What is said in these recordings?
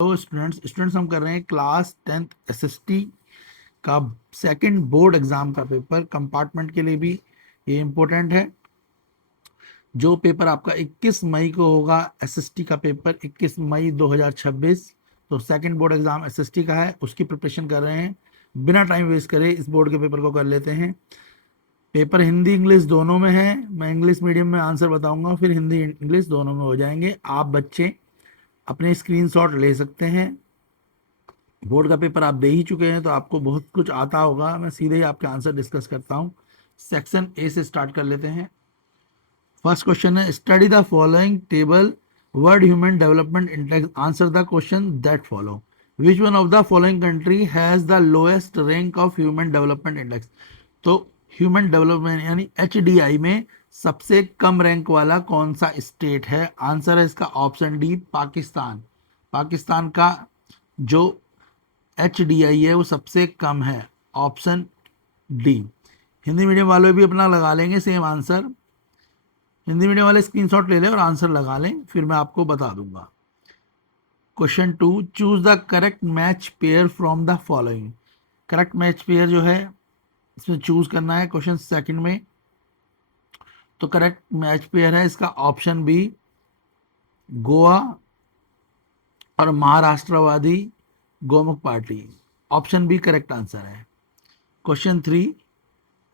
तो स्टूडेंट्स हम कर रहे हैं क्लास 10th एसएसटी का सेकंड बोर्ड एग्जाम का पेपर। कंपार्टमेंट के लिए भी ये इम्पोर्टेंट है। जो पेपर आपका 21 मई को होगा, एसएसटी का पेपर 21 मई 2026। तो सेकंड बोर्ड एग्जाम एसएसटी का है, उसकी प्रिपरेशन कर रहे हैं। बिना टाइम वेस्ट करे इस बोर्ड के पेपर को कर लेते हैं। पेपर हिंदी इंग्लिश दोनों में है। मैं इंग्लिश मीडियम में आंसर बताऊंगा, फिर हिंदी इंग्लिश दोनों में हो जाएंगे। आप बच्चे अपने स्क्रीनशॉट ले सकते हैं। बोर्ड का पेपर आप दे ही चुके हैं तो आपको बहुत कुछ आता होगा। मैं सीधे ही आपके आंसर डिस्कस करता हूँ। सेक्शन ए से स्टार्ट कर लेते हैं। फर्स्ट क्वेश्चन है, study the following table world human development index, answer the question that follow. Which one of the following country has the lowest rank of human development index. तो human development यानी HDI में सबसे कम rank वाला कौन सा state है? Answer है इसका ऑप्शन डी, पाकिस्तान। पाकिस्तान का जो एचडीआई है वो सबसे कम है, ऑप्शन डी। हिंदी मीडियम वाले भी अपना लगा लेंगे सेम आंसर। हिंदी मीडियम वाले स्क्रीनशॉट ले लें और आंसर लगा लें, फिर मैं आपको बता दूंगा। Question 2, choose the correct match pair from the following. Correct match pair जो है इसमें चूज करना है क्वेश्चन सेकंड में। तो करेक्ट मैच पेयर है इसका ऑप्शन बी, गोवा और Maharashtrawadi Gomantak party. Option B correct answer है। Question 3,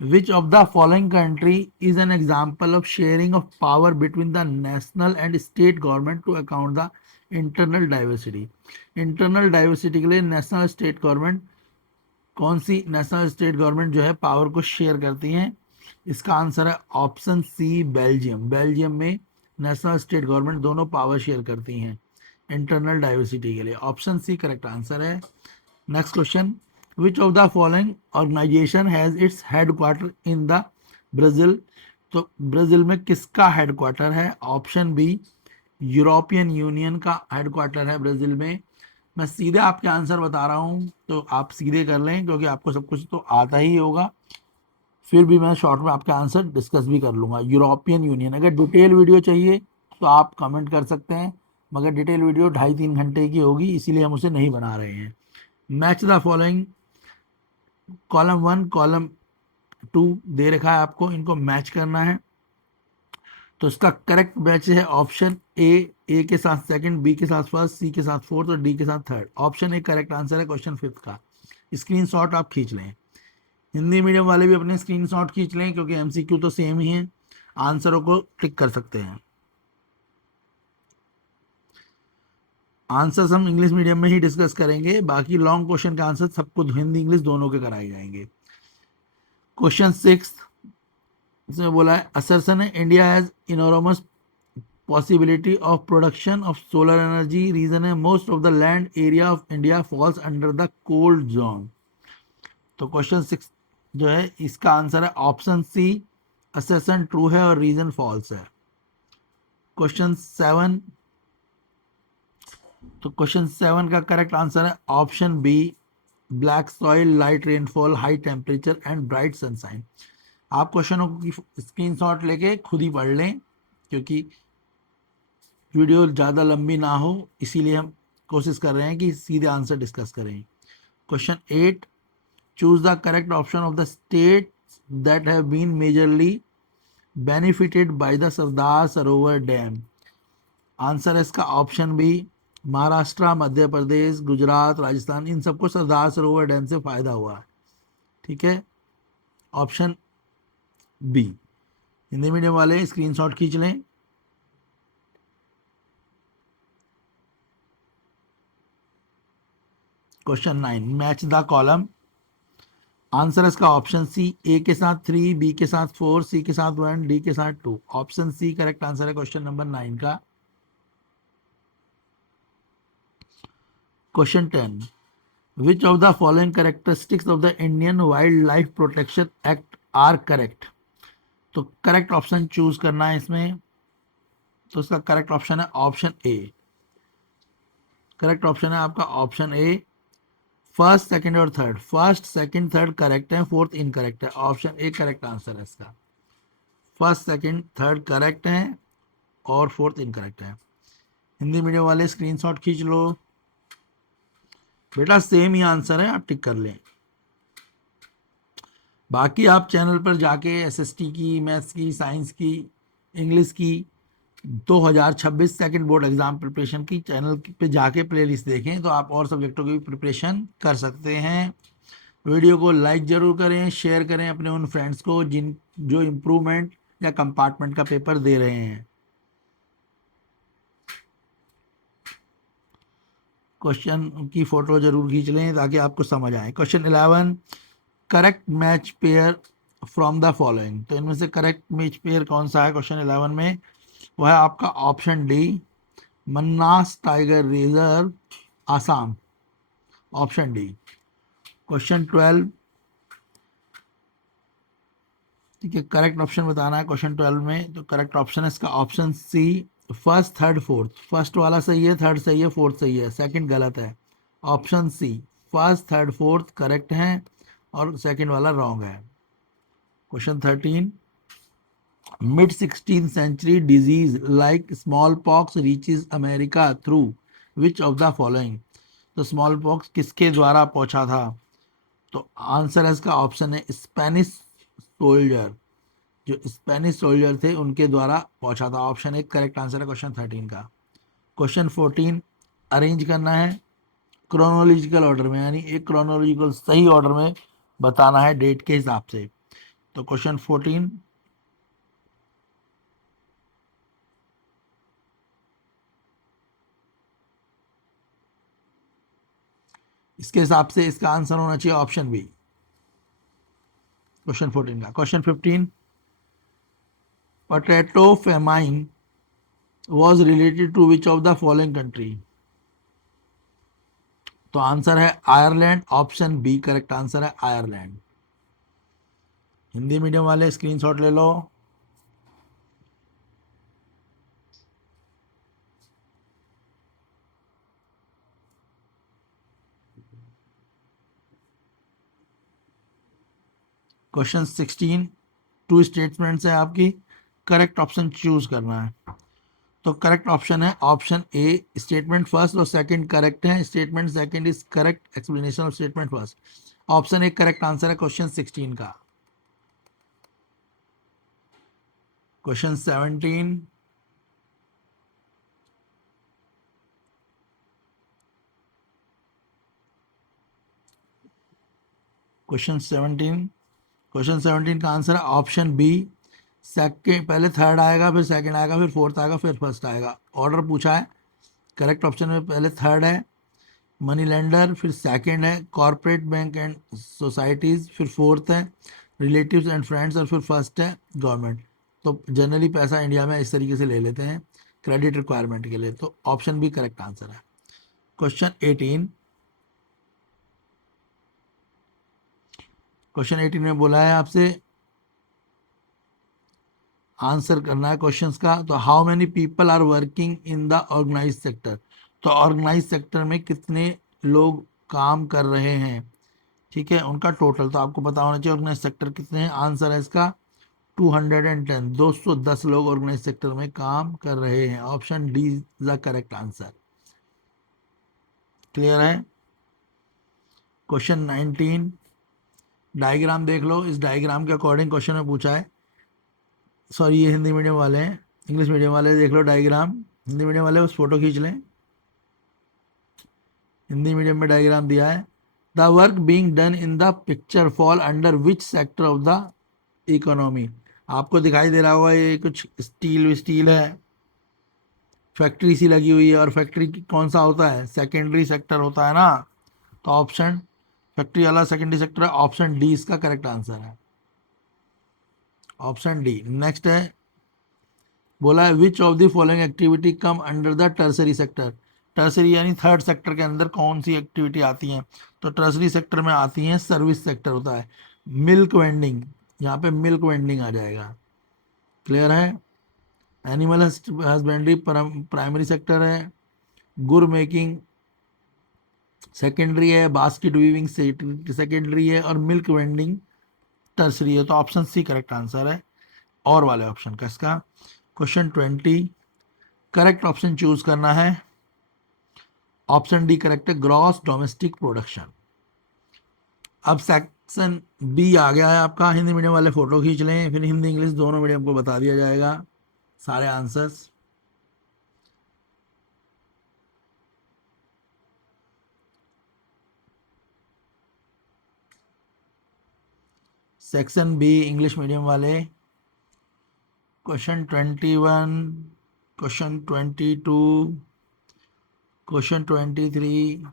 which of the following country is an example of sharing of power between the national and state government to account the internal diversity? Internal diversity के लिए national state government कौन सी national state government जो है power को share करती हैं? इसका answer है ऑप्शन सी, बेल्जियम। बेल्जियम में नेशनल स्टेट गवर्नमेंट दोनों पावर शेयर करती हैं इंटरनल डाइवर्सिटी के लिए। ऑप्शन सी करेक्ट आंसर है। Next question, which of the following organisation has its headquarter in the Brazil. तो ब्राजील में किसका हेडक्वार्टर है? ऑप्शन बी, यूरोपियन यूनियन का हेडक्वार्टर है ब्राजील में। मैं सीधे आपके आंसर बता रहा हूं तो आप सीधे कर लें क्योंकि आपको सब कुछ तो आता ही होगा। फिर भी मैं शॉर्ट में आपके आंसर डिस्कस भी कर लूंगा। European union. अगर डिटेल वीडियो चाहिए तो आप कमेंट कर सकते हैं, मगर डिटेल वीडियो 2.5-3 घंटे की होगी, इसीलिए हम उसे नहीं बना रहे हैं। Match the following, column 1 column 2 दे रखा है आपको, इनको मैच करना है। तो इसका करेक्ट मैच है ऑप्शन ए के साथ सेकंड, बी के साथ फर्स्ट, सी के साथ फोर्थ और डी के साथ third. Option A correct answer है क्वेश्चन 5 का। स्क्रीनशॉट आप खींच लें। हिंदी मीडियम वाले भी अपने स्क्रीनशॉट खींच लें क्योंकि एमसीक्यू तो सेम ही है, आंसरों को टिक कर सकते हैं। आंसर्स हम इंग्लिश मीडियम में ही डिस्कस करेंगे, बाकी लॉन्ग क्वेश्चन का आंसर सबको हिंदी इंग्लिश दोनों के कराए जाएंगे। क्वेश्चन 6 इसमें बोला है, असर्शन है India has enormous possibility of production of solar energy, reason है most of the land area of India falls under the cold zone। तो क्वेश्चन 6 जो है इसका आंसर है ऑप्शन सी, असर्शन ट्रू है और रीजन फॉल्स है। क्वेश्चन 7, तो क्वेश्चन 7 का करेक्ट आंसर है option B, black soil, light rainfall, high temperature and bright sunshine. आप क्वेश्चनों की स्क्रीनशॉट लेके खुद ही पढ़ लें क्योंकि वीडियो ज़्यादा लंबी ना हो, इसीलिए हम कोशिश कर रहे हैं कि सीधे आंसर डिस्कस करें। Question 8, choose the correct option of the state that have been majorly benefited by the Sardar Sarovar dam. Answer है इसका ऑप्शन बी, महाराष्ट्र, मध्य प्रदेश, गुजरात, राजस्थान, इन सबको सरदार सरोवर डैम से फायदा हुआ है। ठीक है, ऑप्शन बी। हिंदी मीडियम वाले स्क्रीनशॉट खींच लें। Question 9, match the column. Answer इसका ऑप्शन सी, ए के साथ 3, बी के साथ 4, सी के साथ 1, डी के साथ 2। ऑप्शन सी करेक्ट आंसर है क्वेश्चन नंबर 9 का। Question 10, which of the following characteristics of the Indian wildlife protection act are correct. तो करेक्ट ऑप्शन चूज करना है इसमें। तो इसका करेक्ट ऑप्शन है ऑप्शन ए। करेक्ट ऑप्शन है आपका ऑप्शन ए। फर्स्ट, सेकंड और third, first second third correct है, फोर्थ इनकरेक्ट है। ऑप्शन ए करेक्ट आंसर है इसका। फर्स्ट सेकंड थर्ड करेक्ट है और फोर्थ इनकरेक्ट है। हिंदी मीडियम वाले स्क्रीनशॉट खींच लो। बेटा सेम ही आंसर है, आप टिक कर लें। बाकी आप चैनल पर जाके एसएसटी की, मैथ्स की, साइंस की, इंग्लिश की 2026 सेकंड बोर्ड एग्जाम प्रिपरेशन की चैनल पे जाके प्लेलिस्ट देखें, तो आप और सब्जेक्टों की भी प्रिपरेशन कर सकते हैं। वीडियो को लाइक जरूर करें, शेयर करें अपने उन फ्रेंड्स को जो इम्प्रूवमेंट या कंपार्टमेंट का पेपर दे रहे हैं। क्वेश्चन की फोटो जरूर खींच लें ताकि आपको समझ आए। Question 11, correct match pair from the following. तो इनमें से करेक्ट मैच पेयर कौन सा है क्वेश्चन 11 में? वह है आपका option D, Manas tiger reserve, Assam, option D. Question 12, ठीक है, करेक्ट ऑप्शन बताना है क्वेश्चन 12 में। तो करेक्ट ऑप्शन है इसका option C, first third fourth. First वाला सही है, थर्ड सही है, फोर्थ सही है, सेकंड गलत है। Option C first third fourth correct है और सेकंड वाला रॉन्ग है। Question 13, mid 16th century disease like smallpox reaches America through which of the following। तो स्मॉल पॉक्स किसके द्वारा पहुंचा था? तो आंसर है इसका ऑप्शन है स्पेनिश सोल्जर। जो स्पेनिश सोल्जर थे उनके द्वारा पहुंचा था। ऑप्शन एक करेक्ट आंसर है क्वेश्चन 13 का। क्वेश्चन 14, अरेंज करना है क्रोनोलॉजिकल ऑर्डर में, यानी एक क्रोनोलॉजिकल सही ऑर्डर में बताना है डेट के हिसाब से। तो क्वेश्चन 14, इसके हिसाब से इसका आंसर होना चाहिए ऑप्शन बी, क्वेश्चन 14 का। Question 15, potato famine was related to which of the following country। तो आंसर है Ireland, option B correct answer है आयरलैंड। हिंदी मीडियम वाले स्क्रीनशॉट ले लो। क्वेश्चन 16, टू स्टेटमेंट्स है आपकी, करेक्ट ऑप्शन चूज करना है। तो करेक्ट ऑप्शन है ऑप्शन ए, स्टेटमेंट फर्स्ट और सेकंड करेक्ट है, statement second is correct explanation of statement first. Option A correct answer है क्वेश्चन 16 का। क्वेश्चन 17, क्वेश्चन 17, क्वेश्चन 17 का आंसर है ऑप्शन बी, सेकंड पहले थर्ड आएगा, फिर सेकंड आएगा, फिर फोर्थ आएगा, फिर फर्स्ट आएगा, ऑर्डर पूछा है। करेक्ट ऑप्शन में पहले थर्ड है मनी लेंडर, फिर सेकंड है कॉरपोरेट बैंक एंड सोसाइटीज, फिर फोर्थ है रिलेटिव्स एंड फ्रेंड्स और फिर फर्स्ट है गवर्नमेंट। तो जनरली पैसा इंडिया में इस तरीके से ले लेते हैं क्रेडिट रिक्वायरमेंट के लिए। तो ऑप्शन बी करेक्ट आंसर है। क्वेश्चन 18, क्वेश्चन 18 में बोला है आपसे आंसर करना है क्वेश्चंस का। तो how many people are working in the organise sector. तो ऑर्गेनाइज सेक्टर में कितने लोग काम कर रहे हैं, ठीक है, उनका टोटल तो आपको पता होना चाहिए ऑर्गेनाइज सेक्टर कितने हैं। आंसर है इसका 210, 210 लोग ऑर्गेनाइज सेक्टर में काम कर रहे हैं। Option D is the correct answer. Clear है। क्वेश्चन 19, डायग्राम देख लो। इस डायग्राम के अकॉर्डिंग क्वेश्चन में पूछा है, सॉरी ये हिंदी मीडियम वाले हैं, इंग्लिश मीडियम वाले देख लो डायग्राम। हिंदी मीडियम वाले उस फोटो खींच लें। हिंदी मीडियम में डायग्राम दिया है, the work being done in the picture fall under which sector of the economy. आपको दिखाई दे रहा होगा ये कुछ स्टील स्टील है, फैक्ट्री सी लगी हुई है, और फैक्ट्री कौन सा होता है, सेकेंडरी सेक्टर होता है ना। तो ऑप्शन फैक्ट्री वाला सेकेंडरी सेक्टर है, ऑप्शन डी इसका करेक्ट आंसर है, ऑप्शन डी। नेक्स्ट है, बोला है विच of the following activity come under the tertiary sector. Tertiary यानी थर्ड सेक्टर के अंदर कौन सी एक्टिविटी आती है? तो टर्सरी सेक्टर में आती है सर्विस सेक्टर होता है, मिल्क वेंडिंग, यहाँ पे मिल्क वेंडिंग आ जाएगा। क्लियर है। एनिमल हस्बेंड्री प्राइमरी सेक्टर है, गुड़ मेकिंग सेकेंडरी है, बास्केट वीविंग सेकेंडरी है, और मिल्क वेंडिंग टर्सरी है। तो ऑप्शन सी करेक्ट आंसर है और वाले ऑप्शन का इसका। क्वेश्चन 20, करेक्ट ऑप्शन चूज करना है। ऑप्शन डी करेक्ट है, ग्रॉस डोमेस्टिक प्रोडक्शन। अब सेक्शन बी आ गया है आपका, हिंदी मीडियम वाले फोटो खींच लें, फिर हिंदी इंग्लिश दोनों मीडियम को बता दिया जाएगा सारे answers. Section B English medium वाले, क्वेश्चन 21, क्वेश्चन 22, क्वेश्चन 23,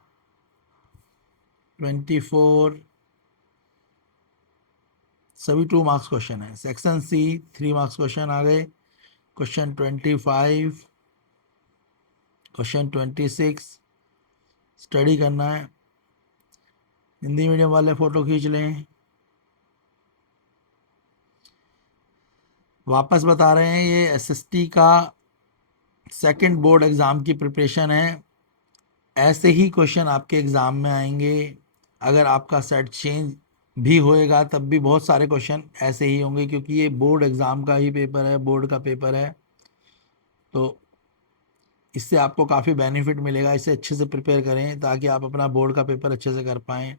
24, सभी 2 मार्क्स क्वेश्चन है। सेक्शन सी 3 मार्क्स क्वेश्चन आ गए, क्वेश्चन 25, क्वेश्चन 26 स्टडी करना है। हिंदी मीडियम वाले फोटो खींच लें। वापस बता रहे हैं, ये एसएसटी का सेकंड बोर्ड एग्ज़ाम की प्रिपरेशन है। ऐसे ही क्वेश्चन आपके एग्ज़ाम में आएंगे। अगर आपका सेट चेंज भी होएगा तब भी बहुत सारे क्वेश्चन ऐसे ही होंगे, क्योंकि ये बोर्ड एग्ज़ाम का ही पेपर है, बोर्ड का पेपर है। तो इससे आपको काफ़ी बेनिफिट मिलेगा। इसे अच्छे से प्रिपेयर करें ताकि आप अपना बोर्ड का पेपर अच्छे से कर पाएँ।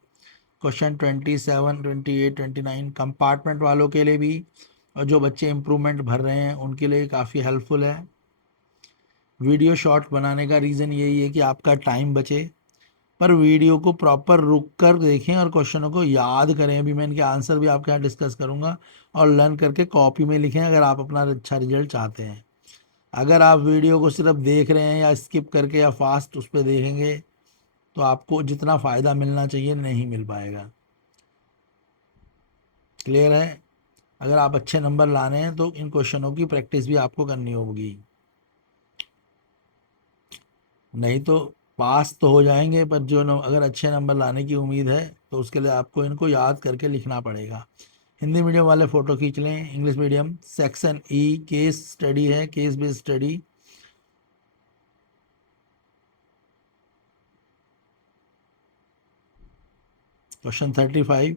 क्वेश्चन 27, 28, 29 कंपार्टमेंट वालों के लिए भी, और जो बच्चे इम्प्रूवमेंट भर रहे हैं उनके लिए काफ़ी हेल्पफुल है। वीडियो शॉर्ट बनाने का रीज़न यही है कि आपका टाइम बचे, पर वीडियो को प्रॉपर रुक कर देखें और क्वेश्चनों को याद करें। अभी मैं इनके आंसर भी आपके यहाँ डिस्कस करूँगा, और लर्न करके कॉपी में लिखें अगर आप अपना अच्छा रिजल्ट चाहते हैं। अगर आप वीडियो को सिर्फ देख रहे हैं या स्किप करके या फास्ट उस पर देखेंगे तो आपको जितना फ़ायदा मिलना चाहिए नहीं मिल पाएगा। क्लियर है? अगर आप अच्छे नंबर लाने हैं तो इन क्वेश्चनों की प्रैक्टिस भी आपको करनी होगी, नहीं तो पास तो हो जाएंगे पर अगर अच्छे नंबर लाने की उम्मीद है तो उसके लिए आपको इनको याद करके लिखना पड़ेगा। हिंदी मीडियम वाले फ़ोटो खींच लें। English medium section E case study है, केस बेस्ड स्टडी। क्वेश्चन 35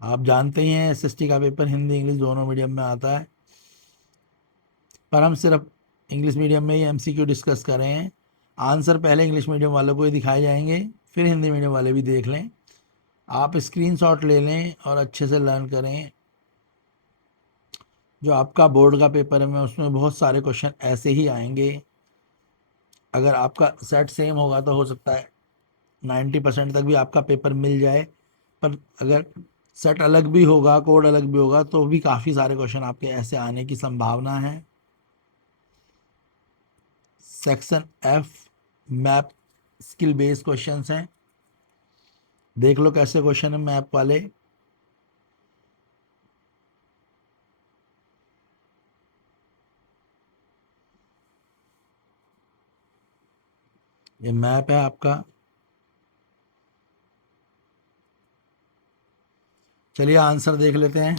आप जानते ही हैं, एसएसटी का पेपर हिंदी इंग्लिश दोनों मीडियम में आता है, पर हम सिर्फ इंग्लिश मीडियम में ही एमसीक्यू डिस्कस कर रहे हैं। आंसर पहले इंग्लिश मीडियम वालों को ही दिखाए जाएंगे, फिर हिंदी मीडियम वाले भी देख लें। आप स्क्रीनशॉट ले लें और अच्छे से लर्न करें। जो आपका बोर्ड का पेपर है में उसमें बहुत सारे क्वेश्चन ऐसे ही आएंगे। अगर आपका सेट सेम होगा तो हो सकता है 90% तक भी आपका पेपर मिल जाए, पर अगर सेट अलग भी होगा, कोड अलग भी होगा, तो भी काफ़ी सारे क्वेश्चन आपके ऐसे आने की संभावना है। Section F map skill based questions हैं, देख लो कैसे क्वेश्चन है मैप वाले। ये मैप है आपका। चलिए आंसर देख लेते हैं।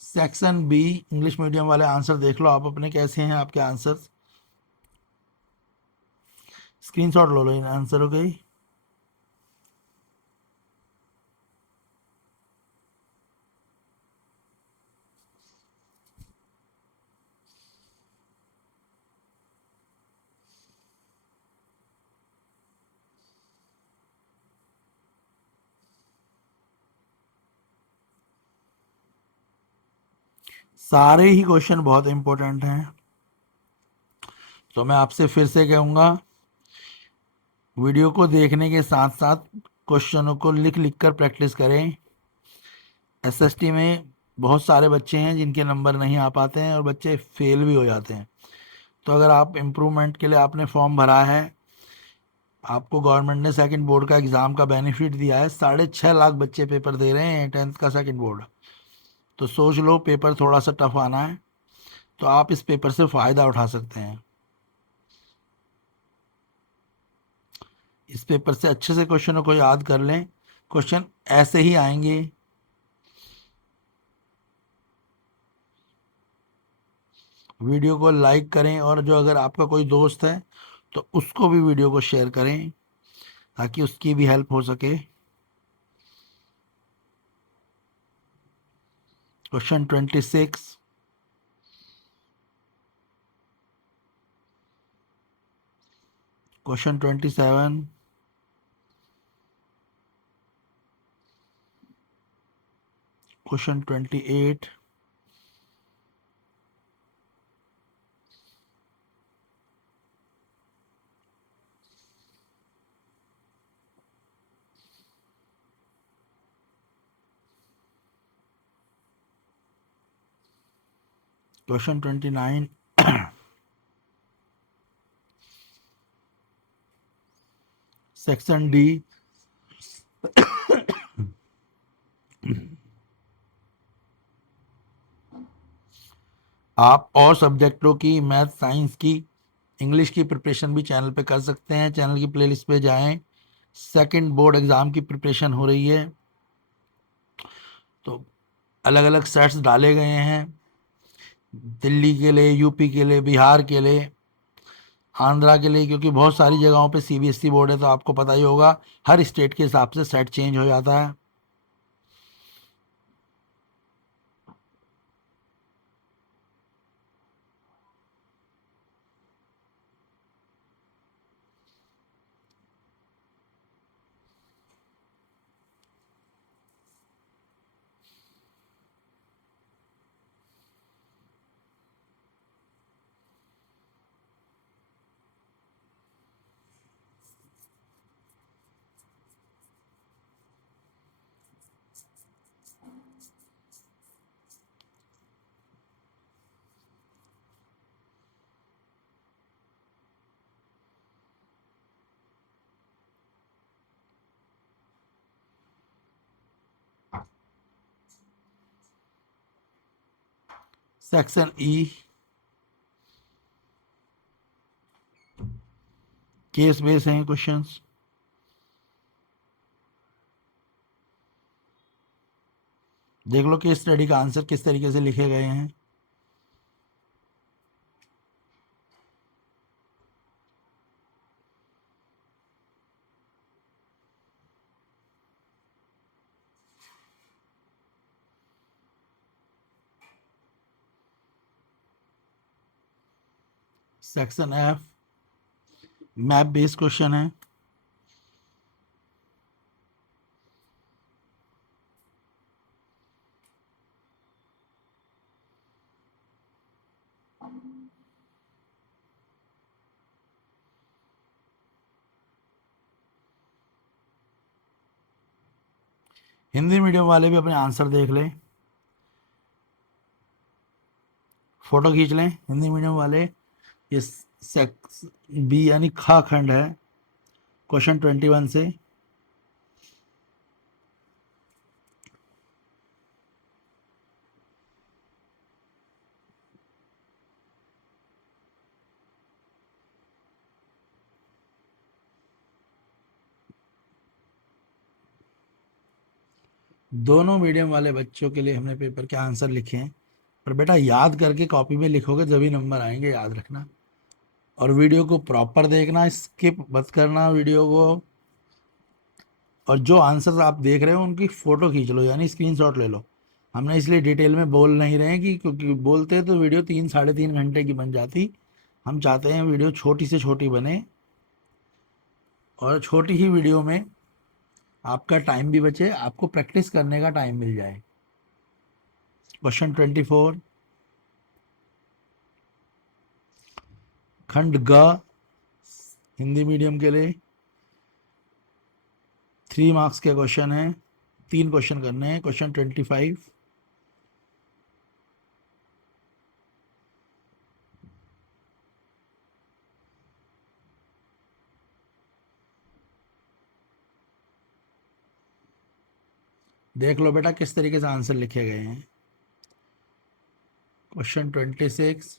सेक्शन बी इंग्लिश मीडियम वाले आंसर देख लो आप अपने, कैसे हैं आपके आंसर। स्क्रीनशॉट लो इन आंसरों के। सारे ही क्वेश्चन बहुत इंपॉर्टेंट हैं, तो मैं आपसे फिर से कहूँगा, वीडियो को देखने के साथ साथ क्वेश्चनों को लिख लिख कर प्रैक्टिस करें। एसएसटी में बहुत सारे बच्चे हैं जिनके नंबर नहीं आ पाते हैं और बच्चे फेल भी हो जाते हैं। तो अगर आप इम्प्रूवमेंट के लिए आपने फॉर्म भरा है, आपको गवर्नमेंट ने सेकंड बोर्ड का एग्ज़ाम का बेनिफिट दिया है, 6.5 लाख बच्चे पेपर दे रहे हैं 10th का सेकंड बोर्ड। तो सोच लो पेपर थोड़ा सा टफ आना है, तो आप इस पेपर से फ़ायदा उठा सकते हैं। इस पेपर से अच्छे से क्वेश्चनों को याद कर लें, क्वेश्चन ऐसे ही आएंगे। वीडियो को लाइक करें, और जो अगर आपका कोई दोस्त है तो उसको भी वीडियो को शेयर करें ताकि उसकी भी हेल्प हो सके। Question 26 question 27, question 28, question 29, section D, आप और सब्जेक्टों की, मैथ, साइंस की, इंग्लिश की प्रिपरेशन भी चैनल पे कर सकते हैं। चैनल की प्लेलिस्ट पे जाएं। सेकंड बोर्ड एग्जाम की प्रिपरेशन हो रही है, तो अलग अलग सेट्स डाले गए हैं, दिल्ली के लिए, यूपी के लिए, बिहार के लिए, आंध्रा के लिए, क्योंकि बहुत सारी जगहों पे सीबीएसई बोर्ड है, तो आपको पता ही होगा हर स्टेट के हिसाब से सेट चेंज हो जाता है। सेक्शन ई, केस बेस हैं क्वेश्चंस। देख लो केस स्टडी का आंसर किस तरीके से लिखे गए हैं। Section F, map based question है। हिंदी मीडियम वाले भी अपने आंसर देख लें, फोटो खींच लें हिंदी मीडियम वाले। ये सेक्स बी यानी खा खंड है, क्वेश्चन 21 से। दोनों मीडियम वाले बच्चों के लिए हमने पेपर के आंसर लिखे हैं, पर बेटा याद करके कॉपी में लिखोगे जब ही नंबर आएंगे, याद रखना। और वीडियो को प्रॉपर देखना, स्किप मत करना वीडियो को। और जो आंसर आप देख रहे हो उनकी फोटो खींच लो, यानी स्क्रीनशॉट ले लो। हमने इसलिए डिटेल में बोल नहीं रहे हैं कि, क्योंकि बोलते तो वीडियो 3 साढ़े 3 घंटे की बन जाती। हम चाहते हैं वीडियो छोटी से छोटी बने, और छोटी ही वीडियो में आपका टाइम भी बचे, आपको प्रैक्टिस करने का टाइम मिल जाए। क्वेश्चन 24, खंड ग, हिंदी मीडियम के लिए 3 मार्क्स के क्वेश्चन है। 3 क्वेश्चन करने हैं। क्वेश्चन 25, देख लो बेटा किस तरीके से आंसर लिखे गए हैं। क्वेश्चन 26,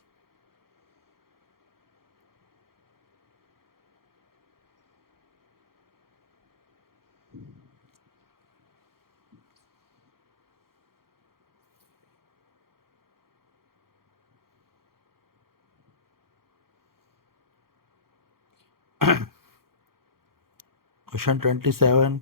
क्वेश्चन 27,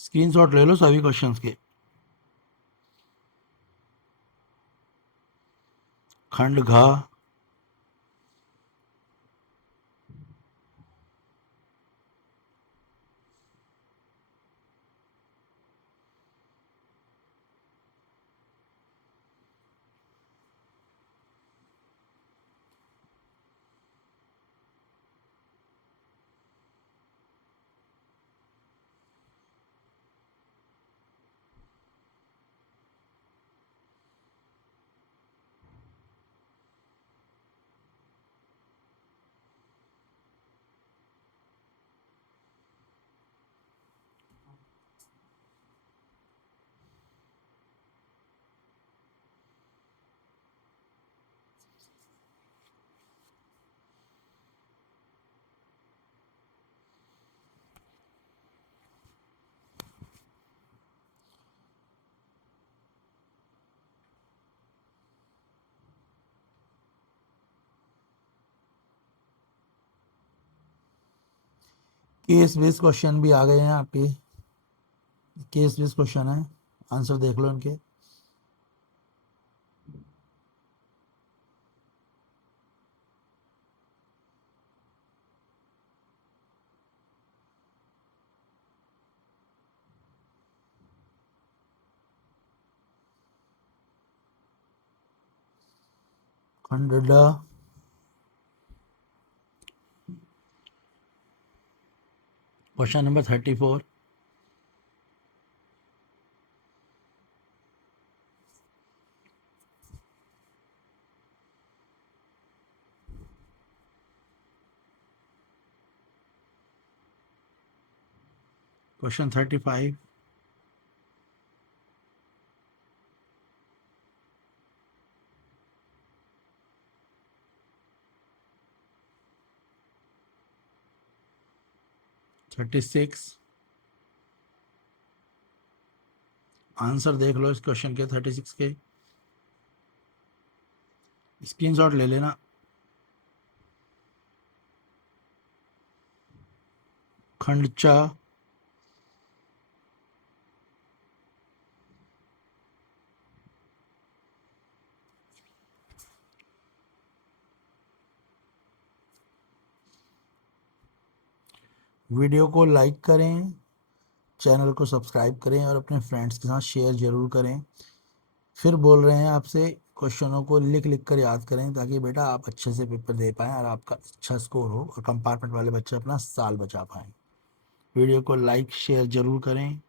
स्क्रीनशॉट ले लो सभी क्वेश्चंस के। खंड घ, केस बेस्ड क्वेश्चन भी आ गए हैं आपके। केस बेस्ड क्वेश्चन है, आंसर देख लो इनके। खंड ड, question number 34। Question 35। Thirty six, answer देख लो इस क्वेश्चन के 36 के, स्क्रीनशॉट ले लेना। खंड च, वीडियो को लाइक करें, चैनल को सब्सक्राइब करें और अपने फ्रेंड्स के साथ शेयर जरूर करें। फिर बोल रहे हैं आपसे, क्वेश्चनों को लिख लिख कर याद करें ताकि बेटा आप अच्छे से पेपर दे पाएँ और आपका अच्छा स्कोर हो और कंपार्टमेंट वाले बच्चे अपना साल बचा पाएँ। वीडियो को लाइक शेयर जरूर करें।